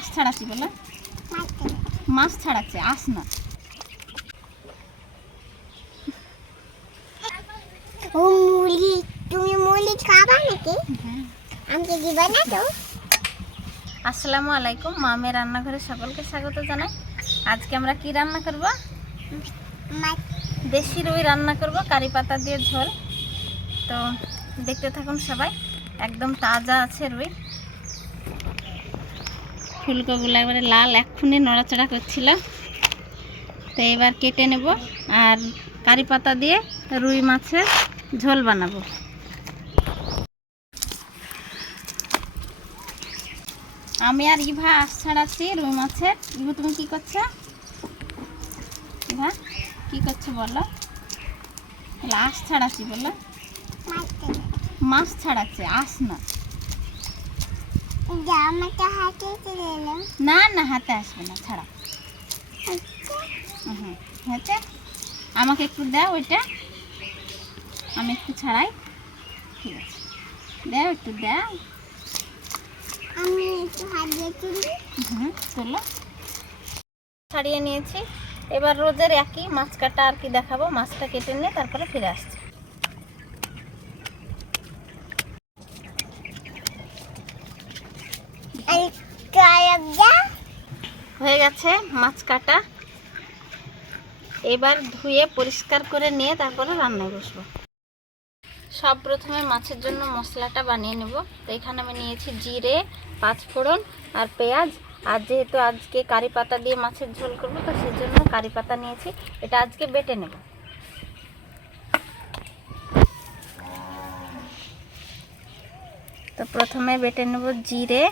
আঁশ ছাড়াচ্ছি বলে, মাছ ছাড়াচ্ছে, আঁশ না। তুমি মুড়ি খাবা নাকি? আমাকে দিবা না তো? আসসালামু আলাইকুম, মামের রান্নাঘরে সকলকে স্বাগত জানাই। আজকে আমরা কি রান্না করব? দেশি রুই রান্না করব, কারি পাতা দিয়ে ঝোল। তো দেখতে থাকুন সবাই। একদম তাজা আছে রুই, ফুলকোগুলো একবারে লাল, এক্ষুনি নড়াচড়া করছিল। তো এবার কেটে নেব আর কারি পাতা দিয়ে রুই মাছের ঝোল বানাবো। আমি আর ইভা আঁশ ছাড়াচ্ছি রুই মাছের। ইভা তুমি কি করছো? ইভা কি করছো বলো? আঁশ ছাড়াচ্ছি বলো। মাছ ছাড়াচ্ছে, আঁশ না। না না, হাতে আসবে না, ছাড়া। হয়েছে, আমাকে একটু দাও ওইটা, আমি একটু ছাড়াই। ঠিক আছে, দাও একটু, দাও। আমি একটু হাত দিয়ে তুলি। তোলো। ছাড়িয়ে নিয়েছি। এবার রোজের একই মাছ কাটা আর কি দেখাবো। মাছটা কেটে নিয়ে তারপরে ফিরে আসছি। হয়ে গেছে মাছ কাটা। এবার ধুয়ে পরিষ্কার করে নিয়ে তারপরে রান্নায় বসবো। সব প্রথমে মাছের জন্য মশলাটা বানিয়ে নেব। তো এখানে আমি নিয়েছি জিরে, পাঁচফোড়ন আর পেঁয়াজ। আর যেহেতু আজকে কারি পাতা দিয়ে মাছের ঝোল করব, তো সেজন্য কারি পাতা নিয়েছি। এটা আজকে বেটে নেব। তো প্রথমে বেটে নেব জিরে,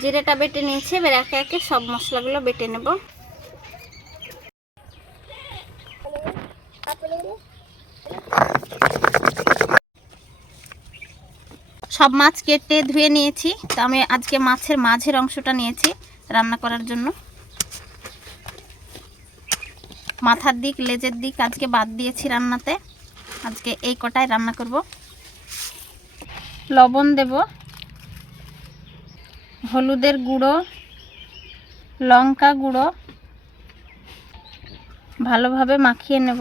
জিরেটা বেটে নিয়েছি। এবার একে একে সব মশলাগুলো বেটে নেব। সব মাছ কেটে ধুয়ে নিয়েছি। তো আমি আজকে মাছের মাঝের অংশটা নিয়েছি রান্না করার জন্য। মাথার দিক, লেজের দিক আজকে বাদ দিয়েছি রান্নাতে। আজকে এই কটাই রান্না করব। লবণ দেব, হলুদের গুঁড়ো, লঙ্কা গুঁড়ো, ভালোভাবে মাখিয়ে নেব।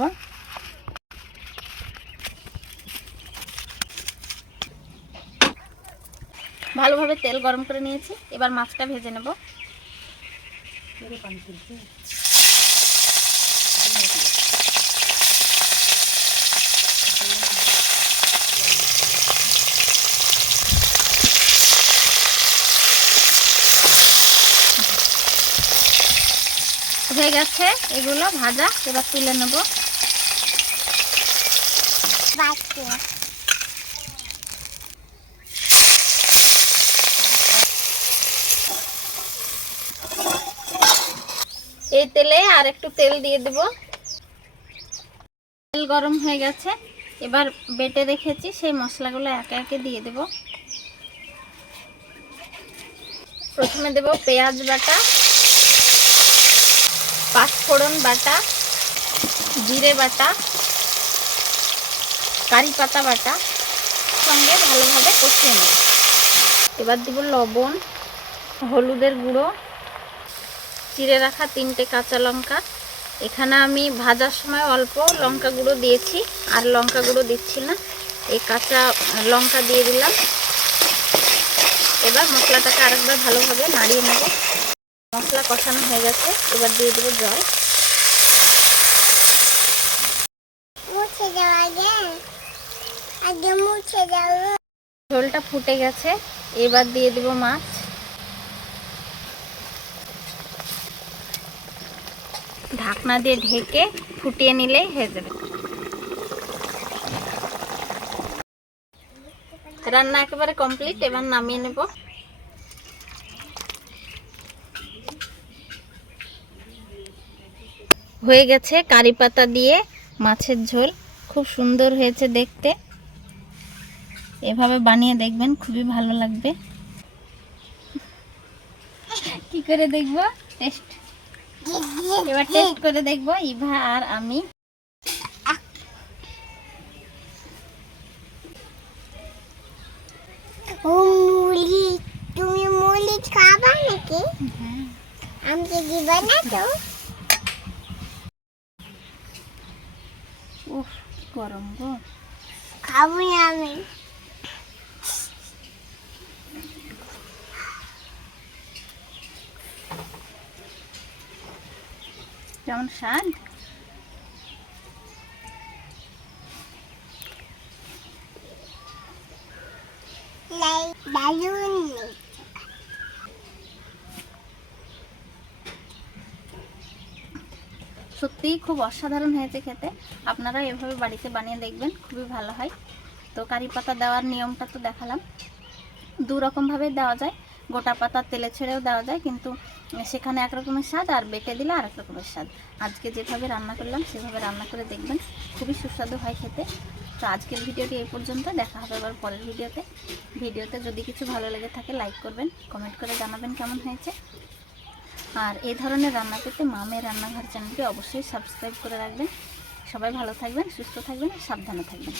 ভালোভাবে তেল গরম করে নিয়েছি। এবার মাছটা ভেজে নেব। হয়ে গেছে এগুলো ভাজা। এবার তুলে নেব। এই তেলে আর একটু তেল দিয়ে দেব। তেল গরম হয়ে গেছে। এবার বেটে রেখেছি সেই মশলাগুলো একে একে দিয়ে দেব। প্রথমে দেব পেঁয়াজ বাটা, পাঁচফোড়ন বাটা, জিরে বাটা, কারি পাতা বাটা, সঙ্গে ভালোভাবে কষিয়ে নেব। এবার দেব লবণ, হলুদের গুঁড়ো, চিড়ে রাখা 3টে কাঁচা লঙ্কা। এখানে আমি ভাজার সময় অল্প লঙ্কা গুঁড়ো দিয়েছি, আর লঙ্কা গুঁড়ো দিচ্ছি না। এই কাঁচা লঙ্কা দিয়ে দিলাম। এবার মশলাটাকে আরেকবার ভালোভাবে নাড়িয়ে নেব। মশলা কষানো হয়ে গেছে। এবার দিয়ে দেবো জল। ঝোলটা ফুটে গেছে। এবার দিয়ে দেব মাছ। ঢাকনা দিয়ে ঢেকে ফুটিয়ে নিলেই হয়ে যাবে। রান্না একেবারে কমপ্লিট। এবার নামিয়ে নেব। হয়ে গেছে কারি পাতা দিয়ে মাছের ঝোল। খুব সুন্দর হয়েছে দেখতে। এভাবে বানিয়ে দেখবেন, খুবই ভালো লাগবে। কি করে দেখব? টেস্ট, এবার টেস্ট করে দেখব ইভা আর আমি। নাকি? হ্যাঁ। আমাকে দিবা না তো? উফ, কি গরম গো। খাবো না আমি। কেমন স্বাদ? দারুণ। সত্যিই খুব অসাধারণ হয়েছে খেতে। আপনারা এভাবে বাড়িতে বানিয়ে দেখবেন, খুবই ভালো হয়। তো কারি পাতা দেওয়ার নিয়মটা তো দেখালাম। দু রকমভাবে দেওয়া যায়, গোটা পাতা তেলে ছেড়েও দেওয়া যায়, কিন্তু সেখানে এক রকমের স্বাদ, আর বেটে দিলে আরেক রকমের স্বাদ। আজকে যেভাবে রান্না করলাম সেভাবে রান্না করে দেখবেন, খুবই সুস্বাদু হয় খেতে। তো আজকের ভিডিওটি এই পর্যন্ত, দেখা হবে আবার পরের ভিডিওতে যদি কিছু ভালো লেগে থাকে লাইক করবেন, কমেন্ট করে জানাবেন কেমন হয়েছে। আর এই ধরনের রান্না পেতে মামের রান্নাঘর চ্যানেলটি অবশ্যই সাবস্ক্রাইব করে রাখবেন। সবাই ভালো থাকবেন, সুস্থ থাকবেন, সাবধানে থাকবেন।